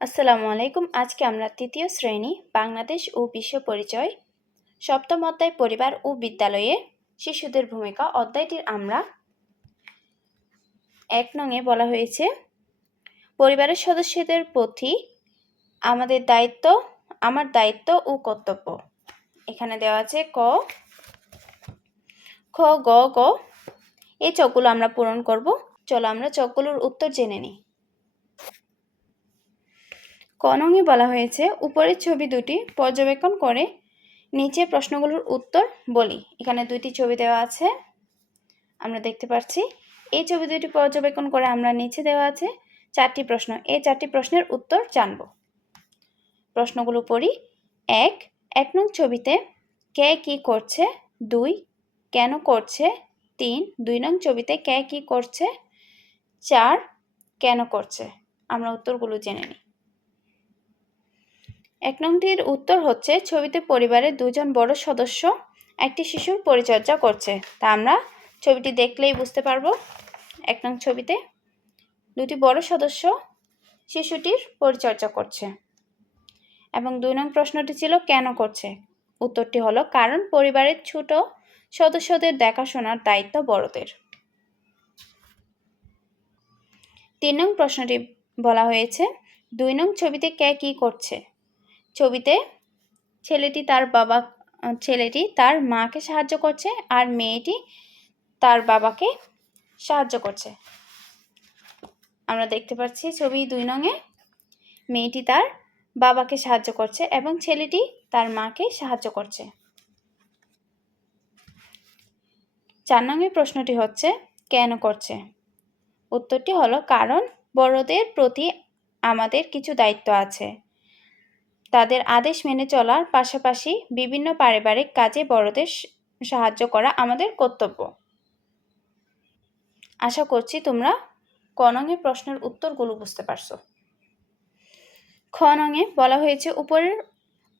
আসসালামু আলাইকুম। আজকে আমরা তৃতীয় শ্রেণি, বাংলাদেশ ও বিশ্ব পরিচয়। সপ্তম অধ্যায়, পরিবার ও বিদ্যালয়ে শিশুদের ভূমিকা। অধ্যায়টির আমরা এক নঙে বলা হয়েছে, পরিবারের সদস্যদের প্রতি আমাদের দায়িত্ব, আমার দায়িত্ব ও কর্তব্য। এখানে দেওয়া আছে ক, খ, গ গ। এই চকগুলো আমরা পূরণ করব। চলো আমরা চকগুলোর উত্তর জেনে নিই। কনঙে বলা হয়েছে, উপরের ছবি দুটি পর্যবেক্ষণ করে নিচে প্রশ্নগুলোর উত্তর বলি। এখানে দুইটি ছবি দেওয়া আছে, আমরা দেখতে পাচ্ছি। এই ছবি দুটি পর্যবেক্ষণ করে আমরা নিচে দেওয়া আছে চারটি প্রশ্ন। এই চারটি প্রশ্নের উত্তর জানব। প্রশ্নগুলো পড়ি। এক এক নং ছবিতে কে কি করছে? দুই, কেন করছে? তিন, দুই নং ছবিতে কে কি করছে? চার, কেন করছে? আমরা উত্তরগুলো জেনে নিই। এক নংটির উত্তর হচ্ছে, ছবিতে পরিবারের দুজন বড় সদস্য একটি শিশুর পরিচর্যা করছে। তা আমরা ছবিটি দেখলেই বুঝতে পারব। এক নং ছবিতে দুটি বড় সদস্য শিশুটির পরিচর্যা করছে এবং দুই নং প্রশ্নটি ছিল, কেন করছে? উত্তরটি হলো, কারণ পরিবারের ছোট সদস্যদের দেখাশোনার দায়িত্ব বড়দের। তিন নং প্রশ্নটি বলা হয়েছে, দুই নং ছবিতে কে কি করছে? ছবিতে ছেলেটি তার বাবা ছেলেটি তার মাকে সাহায্য করছে আর মেয়েটি তার বাবাকে সাহায্য করছে। আমরা দেখতে পাচ্ছি ছবি দুই নঙে। মেয়েটি তার বাবাকে সাহায্য করছে এবং ছেলেটি তার মাকে সাহায্য করছে। চার নঙের প্রশ্নটি হচ্ছে, কেন করছে? উত্তরটি হলো, কারণ বড়দের প্রতি আমাদের কিছু দায়িত্ব আছে। তাদের আদেশ মেনে চলার পাশাপাশি বিভিন্ন পারিবারিক কাজে বড়দের সাহায্য করা আমাদের কর্তব্য। আশা করছি তোমরা কনঙের প্রশ্নের উত্তরগুলো বুঝতে পারছ। খনঙে বলা হয়েছে, উপরের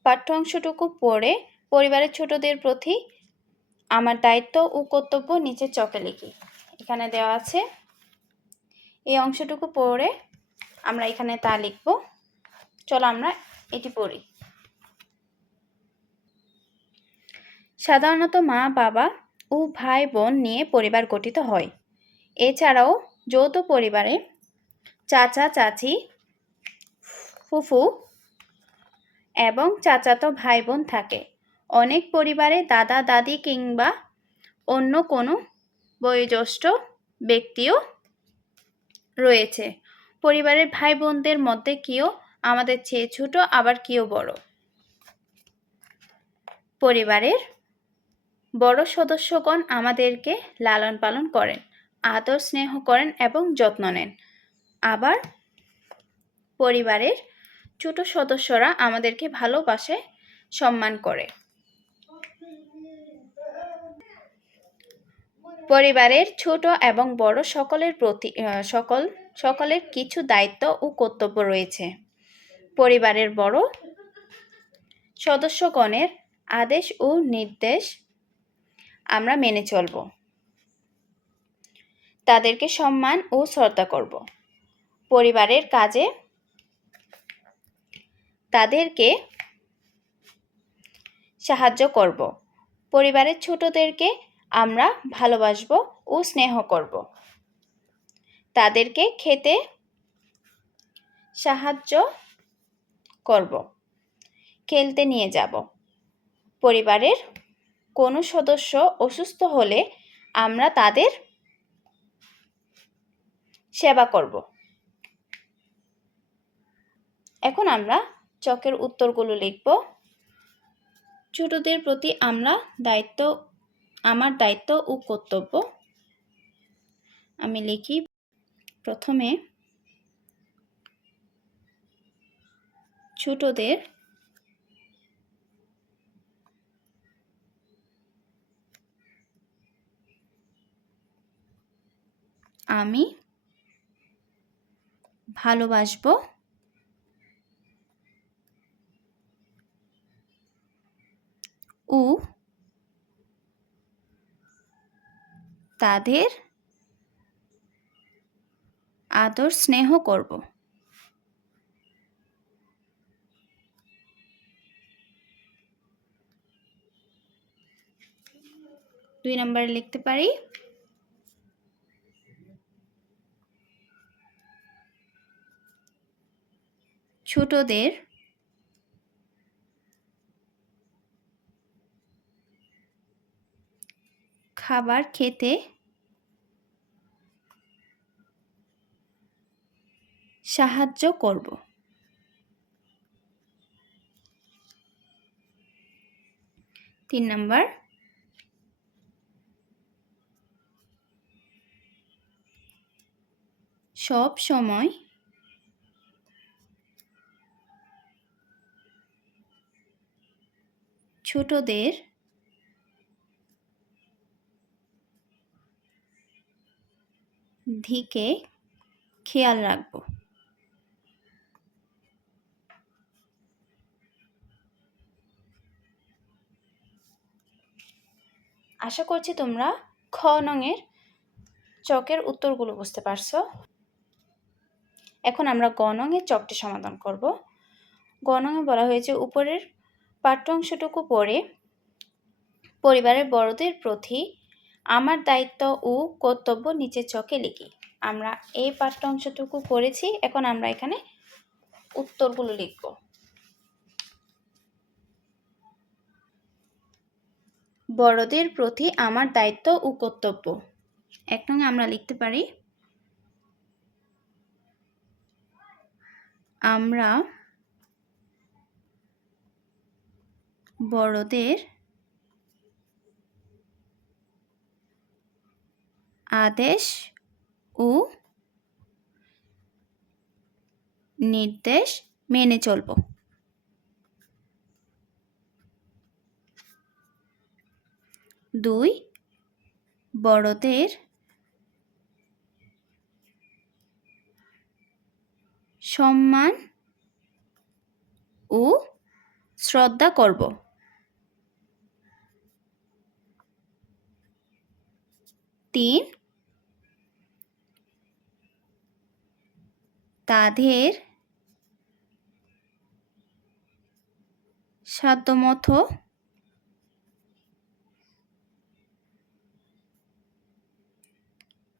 পাঠ্য অংশটুকু পড়ে পরিবারের ছোটদের প্রতি আমার দায়িত্ব ও কর্তব্য নিচে চকে লিখি। এখানে দেওয়া আছে, এই অংশটুকু পড়ে আমরা এখানে তা লিখব। চলো আমরা এটি পড়ি সাধারণত মা, বাবা ও ভাই বোন নিয়ে পরিবার গঠিত হয়। এছাড়াও যৌথ পরিবারে চাচা, চাচি, ফুফু এবং চাচাতো ভাই বোন থাকে। অনেক পরিবারে দাদা, দাদি কিংবা অন্য কোনো বয়োজ্যেষ্ঠ ব্যক্তিও রয়েছে। পরিবারের ভাই বোনদের মধ্যে কেউ আমাদের চেয়ে ছোট, আবার কেউ বড়। পরিবারের বড় সদস্যগণ আমাদেরকে লালন পালন করেন, আদর স্নেহ করেন এবং যত্ন নেন। আবার পরিবারের ছোট সদস্যরা আমাদেরকে ভালোবাসে, সম্মান করে। পরিবারের ছোট এবং বড় সকলের প্রতি সকল, সকলের কিছু দায়িত্ব ও কর্তব্য রয়েছে। পরিবারের বড় সদস্যগণের আদেশ ও নির্দেশ আমরা মেনে চলব। তাদেরকে সম্মান ও শ্রদ্ধা করব। পরিবারের কাজে তাদেরকে সাহায্য করব। পরিবারের ছোটদেরকে আমরা ভালোবাসব ও স্নেহ করব। তাদেরকে খেতে সাহায্য করব। খেলতে নিয়ে যাব। পরিবারের কোনো সদস্য অসুস্থ হলে আমরা তাদের সেবা করব। এখন আমরা চকের উত্তরগুলো লিখব। ছোটদের প্রতি আমরা দায়িত্ব, আমার দায়িত্ব ও কর্তব্য। আমি লিখি প্রথমে ছোটদের আমি ভালোবাসব ও তাদের আদর স্নেহ করব। দুই নম্বরে লিখতে পারি। ছোটদের খাবার খেতে সাহায্য করব। তিন নাম্বার সব সময় ছোটদের দিকে খেয়াল রাখব। আশা করছি তোমরা খ নংয়ের চকের উত্তরগুলো বুঝতে পারছ। এখন আমরা গ নংয়ের চকটি সমাধান করব। গ নংয়ে বলা হয়েছে উপরের পাঠ্য অংশটুকু পড়ে, পরিবারের বড়দের প্রতি আমার দায়িত্ব ও কর্তব্য নিচের চকে লিখি। আমরা এই পাঠ্য অংশটুকু করেছি এখন আমরা এখানে উত্তরগুলো লিখব। বড়দের প্রতি আমার দায়িত্ব ও কর্তব্য। এক আমরা লিখতে পারি আমরা বড়দের আদেশ ও নির্দেশ মেনে চলব। দুই বড়দের সম্মান ও শ্রদ্ধা করব। তিন তাদের সাধ্যমতো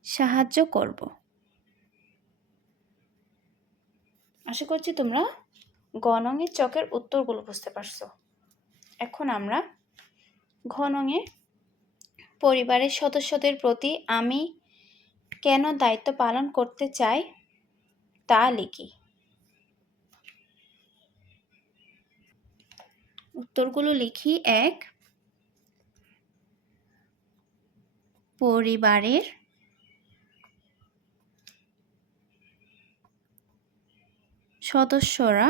সাহায্য করব। আশা করছি তোমরা গণঙের চকের উত্তরগুলো বুঝতে পারছ। এখন আমরা ঘনঙে পরিবারের সদস্যদের প্রতি আমি কেন দায়িত্ব পালন করতে চাই তা লিখি। উত্তরগুলো লিখি, এক, পরিবারের সদস্যরা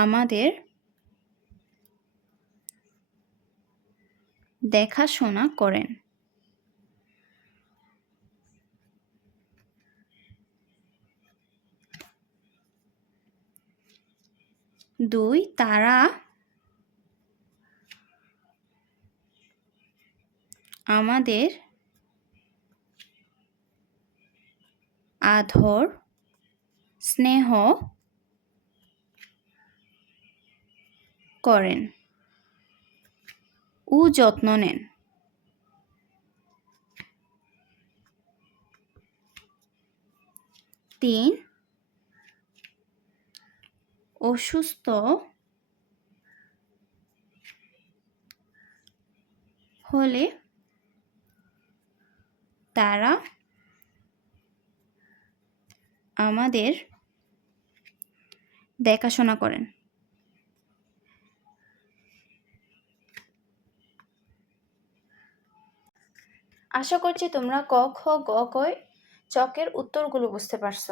আমাদের দেখাশোনা করেন। দুই তারা আমাদের আধর স্নেহ করেন। ও যত্ন নেন। তিন অসুস্থ হলে তারা আমাদের দেখাশোনা করেন। আশা করছি তোমরা ক খ গ ক চকের উত্তরগুলো বুঝতে পারছ।